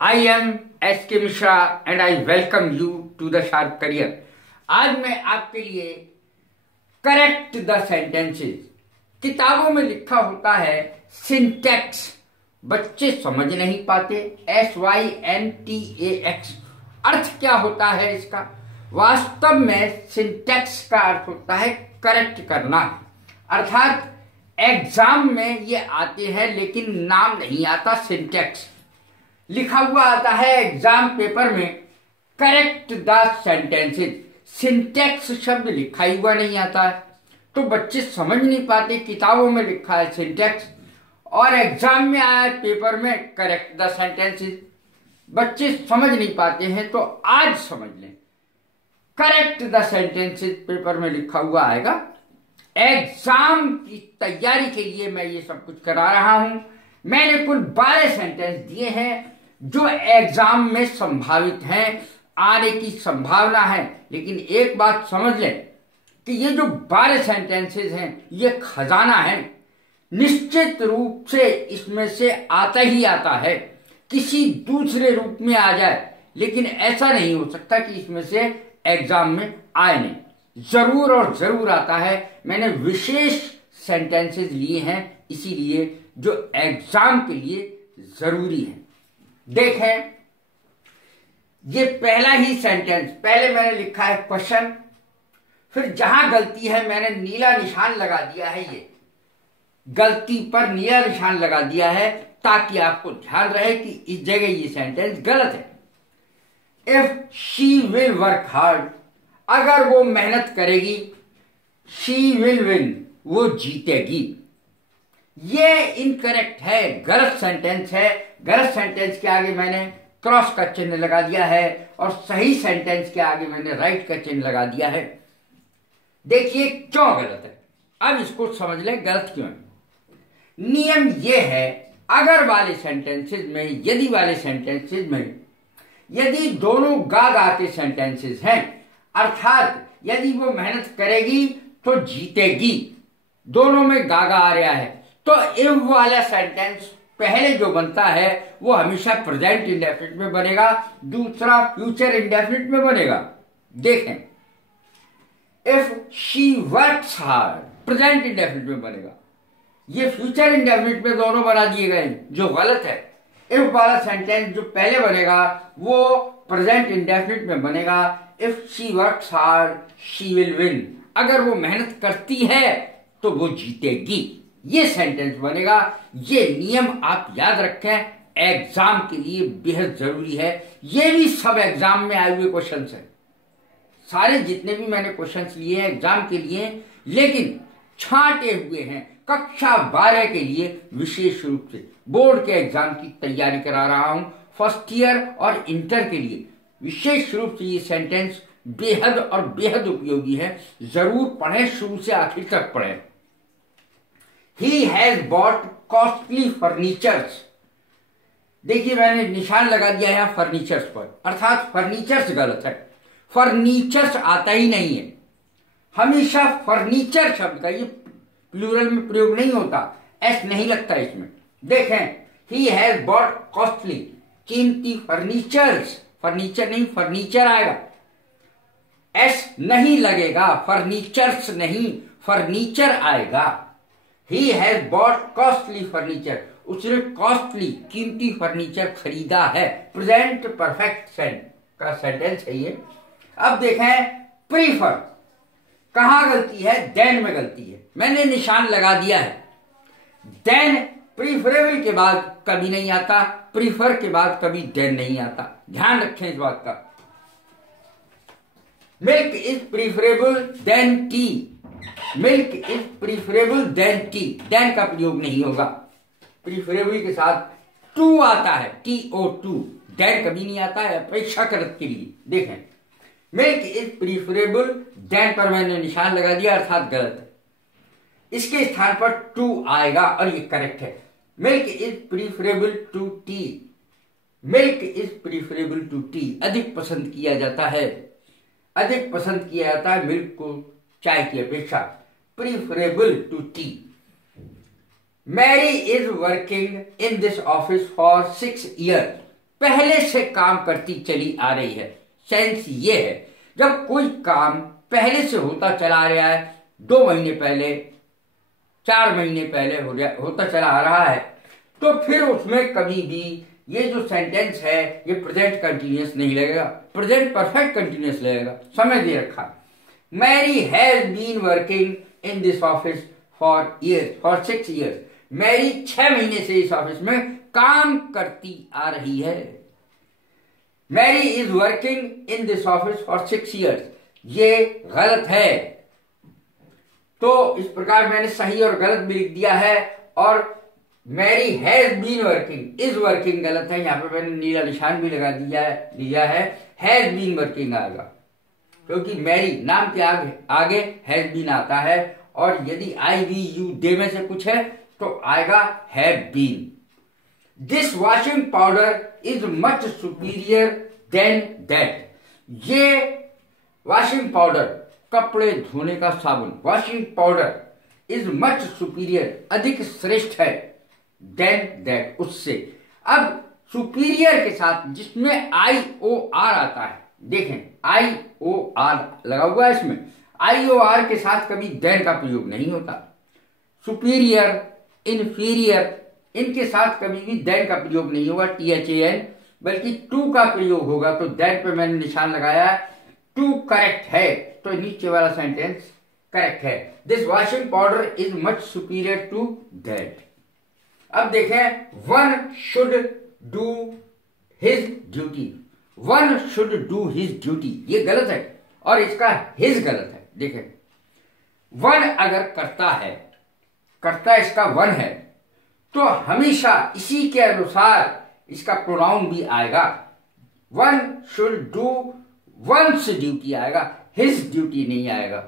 I am S K Mishra and I welcome you to the sharp career. आज मैं आपके लिए करेक्ट द सेंटेंसेस, किताबों में लिखा होता है सिंटैक्स, बच्चे समझ नहीं पाते। SYNTAX अर्थ क्या होता है इसका? वास्तव में सिंटैक्स का अर्थ होता है करेक्ट करना, अर्थात एग्जाम में ये आते हैं लेकिन नाम नहीं आता। सिंटैक्स लिखा हुआ आता है एग्जाम पेपर में, करेक्ट द सेंटेंसेस। सिंटैक्स शब्द लिखा ही हुआ नहीं आता है तो बच्चे समझ नहीं पाते। किताबों में लिखा है सिंटैक्स और एग्जाम में आया है पेपर में करेक्ट द सेंटेंसेस, बच्चे समझ नहीं पाते हैं। तो आज समझ लें, करेक्ट द सेंटेंसेस पेपर में लिखा हुआ आएगा। एग्जाम की तैयारी के लिए मैं ये सब कुछ करा रहा हूं। मैंने कुल 12 सेंटेंस दिए हैं जो एग्जाम में संभावित हैं, आने की संभावना है। लेकिन एक बात समझ लें कि ये जो 12 सेंटेंसेस हैं ये खजाना है। निश्चित रूप से इसमें से आता ही आता है, किसी दूसरे रूप में आ जाए, लेकिन ऐसा नहीं हो सकता कि इसमें से एग्जाम में आए नहीं। जरूर और जरूर आता है। मैंने विशेष सेंटेंसेस लिए हैं इसीलिए, जो एग्जाम के लिए जरूरी है। देखें, ये पहला ही सेंटेंस, पहले मैंने लिखा है क्वेश्चन, फिर जहां गलती है मैंने नीला निशान लगा दिया है। ये गलती पर नीला निशान लगा दिया है ताकि आपको ध्यान रहे कि इस जगह ये सेंटेंस गलत है। If she will work hard, अगर वो मेहनत करेगी, शी विल विन, वो जीतेगी। ये इनकरेक्ट है, गलत सेंटेंस है। गलत सेंटेंस के आगे मैंने क्रॉस का चिन्ह लगा दिया है और सही सेंटेंस के आगे मैंने राइट का चिन्ह लगा दिया है। देखिए क्यों गलत है, अब इसको समझ लें गलत क्यों है। नियम ये है, अगर वाले सेंटेंसेस में, यदि वाले सेंटेंसेस में यदि दोनों गा गा के सेंटेंसेस हैं, अर्थात यदि वो मेहनत करेगी तो जीतेगी, दोनों में गागा आ रहा है, तो इफ वाला सेंटेंस पहले जो बनता है वो हमेशा प्रेजेंट इंडेफिनिट में बनेगा, दूसरा फ्यूचर इंडेफिनिट में बनेगा। देखें, if she works hard present indefinite में बनेगा, ये फ्यूचर इंडेफिनिट में दोनों बना दिए गए जो गलत है। इफ वाला सेंटेंस जो पहले बनेगा वो प्रेजेंट इंडेफिनिट में बनेगा। If she works hard she will win, अगर वो मेहनत करती है तो वो जीतेगी, ये सेंटेंस बनेगा। ये नियम आप याद रखें, एग्जाम के लिए बेहद जरूरी है। ये भी सब एग्जाम में आए हुए क्वेश्चंस हैं, सारे जितने भी मैंने क्वेश्चंस लिए हैं एग्जाम के लिए, लेकिन छांटे हुए हैं कक्षा 12 के लिए। विशेष रूप से बोर्ड के एग्जाम की तैयारी करा रहा हूं, फर्स्ट ईयर और इंटर के लिए। विशेष रूप से ये सेंटेंस बेहद और बेहद उपयोगी है, जरूर पढ़ें, शुरू से आखिर तक पढ़ें। He has bought costly furnitures, देखिए मैंने निशान लगा दिया है फर्नीचर्स पर, अर्थात फर्नीचर्स गलत है। फर्नीचर्स आता ही नहीं है, हमेशा फर्नीचर शब्द का ये प्लूरल में प्रयोग नहीं होता, एस नहीं लगता इसमें। देखें, he has bought costly, कीमती फर्नीचर्स, फर्नीचर नहीं फर्नीचर आएगा, एस नहीं लगेगा, फर्नीचर्स नहीं फर्नीचर आएगा। He has bought costly furniture, उसने कॉस्टली कीमती फर्नीचर खरीदा है। प्रेजेंट परफेक्ट का सेंटेंस है ये। अब देखें, प्रीफर कहां गलती है? देन में गलती है, मैंने निशान लगा दिया है। देन प्रीफरेबल के बाद कभी नहीं आता, प्रीफर के बाद कभी देन नहीं आता, ध्यान रखें इस बात का। Milk is preferable than tea, milk is preferable than tea, then का प्रयोग नहीं होगा। प्रीफरेबल के साथ टू आता है, TO2, देन कभी नहीं आता है अपेक्षाकृत के लिए। देखें, मिल्क इज प्रीफरेबल, देन पर मैंने निशान लगा दिया अर्थात गलत है। इसके स्थान पर टू आएगा और ये करेक्ट है। Milk is preferable to tea, milk is preferable to tea, अधिक पसंद किया जाता है, अधिक पसंद किया जाता है मिल्क को चाय की अपेक्षा। Preferable to tea. Mary is working in this office for 6 years, पहले से काम करती चली आ रही है। सेंस ये है, जब कोई काम पहले से होता चला आ रहा है, 2 महीने पहले, 4 महीने पहले होता चला आ रहा है, तो फिर उसमें कभी भी ये जो सेंटेंस है ये प्रेजेंट कंटिन्यूअस नहीं लगेगा, प्रेजेंट परफेक्ट कंटिन्यूअस लगेगा। समय दे रखा, Mary has been working in this office for 6 years। Mary 6 महीने से इस ऑफिस में काम करती आ रही है। Mary is working in this office for 6 years, ये गलत है। तो इस प्रकार मैंने सही और गलत भी लिख दिया है। और Mary has been working, is working गलत है, यहां पर मैंने नीला निशान भी लगा दिया है, हैज बीन वर्किंग आएगा, क्योंकि मैरी नाम के आगे हैज बीन आता है, और यदि आई वी यू दे में से कुछ है तो आएगा have been. This washing powder is much superior than that, ये वॉशिंग पाउडर, कपड़े धोने का साबुन, washing powder is much superior, अधिक श्रेष्ठ है, देन दैट, उससे। अब सुपीरियर के साथ जिसमें IOR आता है, देखें IOR लगा हुआ है, इसमें IOR के साथ कभी देन का प्रयोग नहीं होता। सुपीरियर, इंफीरियर, इनके साथ कभी भी देन का प्रयोग नहीं होगा, THAN, बल्कि टू का प्रयोग होगा। तो दैट पे मैंने निशान लगाया, टू करेक्ट है, तो नीचे वाला सेंटेंस करेक्ट है। This washing powder is much superior to that. अब देखें, one should do his duty, one should do his duty, ये गलत है, और इसका हिज गलत है। देखें, वन अगर करता है, करता इसका वन है, तो हमेशा इसी के अनुसार इसका प्रोनाउन भी आएगा। One should do one's duty आएगा, हिज ड्यूटी नहीं आएगा।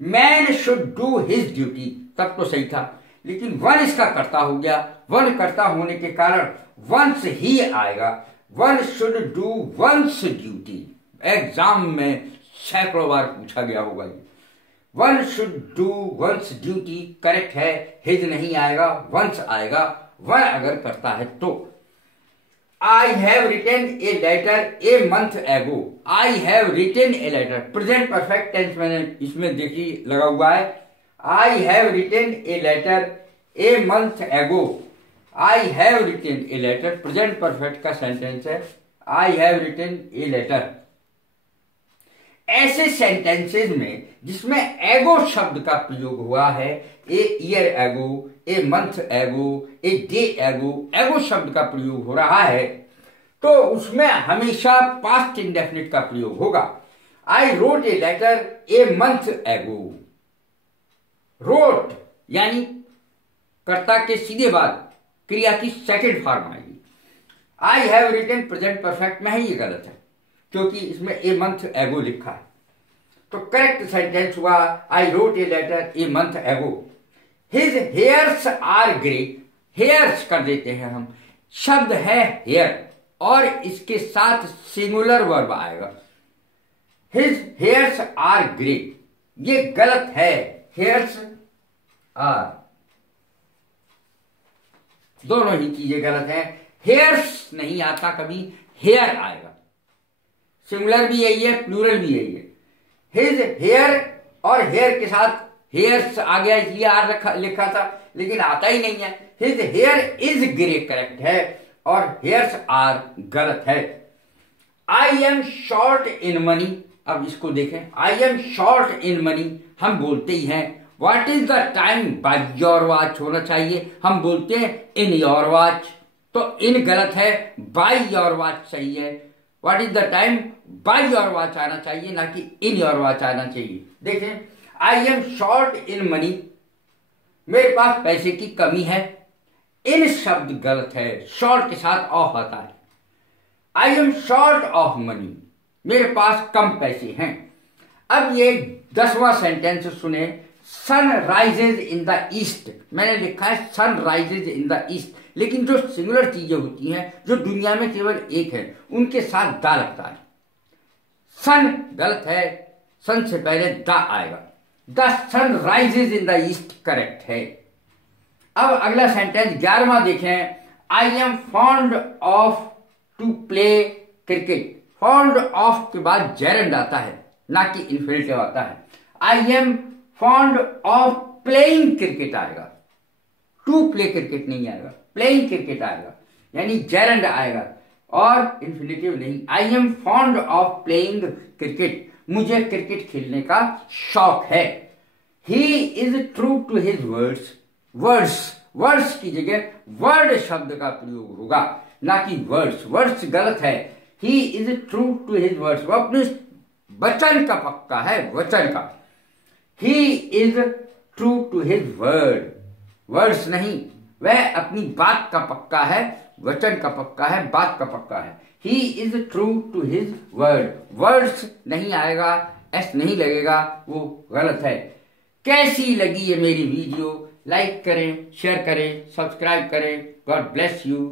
Man should do his duty, तब तो सही था, लेकिन वन इसका कर्ता हो गया, वन कर्ता होने के कारण वंस ही आएगा। One should do one's duty, exam में सैकड़ों बार पूछा गया होगा ये। One should do one's duty correct है, हिज नहीं आएगा, वंस आएगा, वन अगर करता है तो। I have written a letter a month ago, I have written a letter, present perfect tense मैंने इसमें देखिए लगा हुआ है। I have written a letter a month ago, I have written a letter, present perfect का sentence है, I have written a letter. ऐसे sentences में जिसमें एगो शब्द का प्रयोग हुआ है, a year ago, A month एगो, ए डे एगो, एगो शब्द का प्रयोग हो रहा है, तो उसमें हमेशा पास्ट इंडेफिनिट का प्रयोग होगा। I wrote a letter a month ago, wrote यानी कर्ता के सीधे बाद क्रिया की सेकंड फॉर्म आएगी। I have written present perfect में है, ये गलत है, क्योंकि इसमें ए मंथ एगो लिखा है। तो करेक्ट सेंटेंस हुआ I wrote a letter a month ago. His hairs are grey, hairs कर देते हैं हम, शब्द है हेयर और इसके साथ सिंगुलर वर्ब आएगा। हिज हेयर्स आर ग्रे, ये गलत है, हेयर्स आर, दोनों ही चीजें गलत हैं। हेयर्स नहीं आता, कभी हेयर आएगा, सिंगुलर भी यही है, प्लूरल भी यही है। हिज हेयर और हेयर के साथ हेयर्स आ गया, इसलिए आर लिखा था, लेकिन आता ही नहीं है। His here is grey correct है और हेयर्स आर गलत है। I am short in money, अब इसको देखें, I am short in money हम बोलते ही हैं। What is the time by your watch होना चाहिए, हम बोलते हैं इन योर वॉच, तो इन गलत है, बाय योर वॉच सही है। What is the time by your watch आना चाहिए, ना कि इन योर वॉच आना चाहिए। देखें, I am short in money, मेरे पास पैसे की कमी है, इन शब्द गलत है, शॉर्ट के साथ ऑफ आता है। I am short of money, मेरे पास कम पैसे हैं। अब ये 10वां सेंटेंस सुने, sun rises in the east, मैंने लिखा है sun rises in the east, लेकिन जो सिंगुलर चीजें होती हैं जो दुनिया में केवल एक है, उनके साथ दा लगता है। सन गलत है, सन से पहले दा आएगा। The sun rises in the east correct है। अब अगला सेंटेंस 11वां देखें, I am fond of to play cricket. Fond of के बाद जेरंड आता है, ना कि इन्फिनिटिव आता है। आई am fond of playing cricket आएगा, टू प्ले क्रिकेट नहीं आएगा, प्लेइंग क्रिकेट आएगा, यानी जेरंड आएगा और इन्फिनिटिव नहीं। I am fond of playing cricket, मुझे क्रिकेट खेलने का शौक है। He is true to his words, words की जगह वर्ड शब्द का प्रयोग होगा, ना कि वर्ड्स। वर्ड्स गलत है। He is true to his words, वो अपने वचन का पक्का है, वचन का। He is true to his word, words नहीं, वह अपनी बात का पक्का है, वचन का पक्का है, बात का पक्का है। He is true to his word, words नहीं आएगा, एस नहीं लगेगा, वो गलत है। कैसी लगी ये मेरी वीडियो? लाइक करें, शेयर करें, सब्सक्राइब करें। God bless you.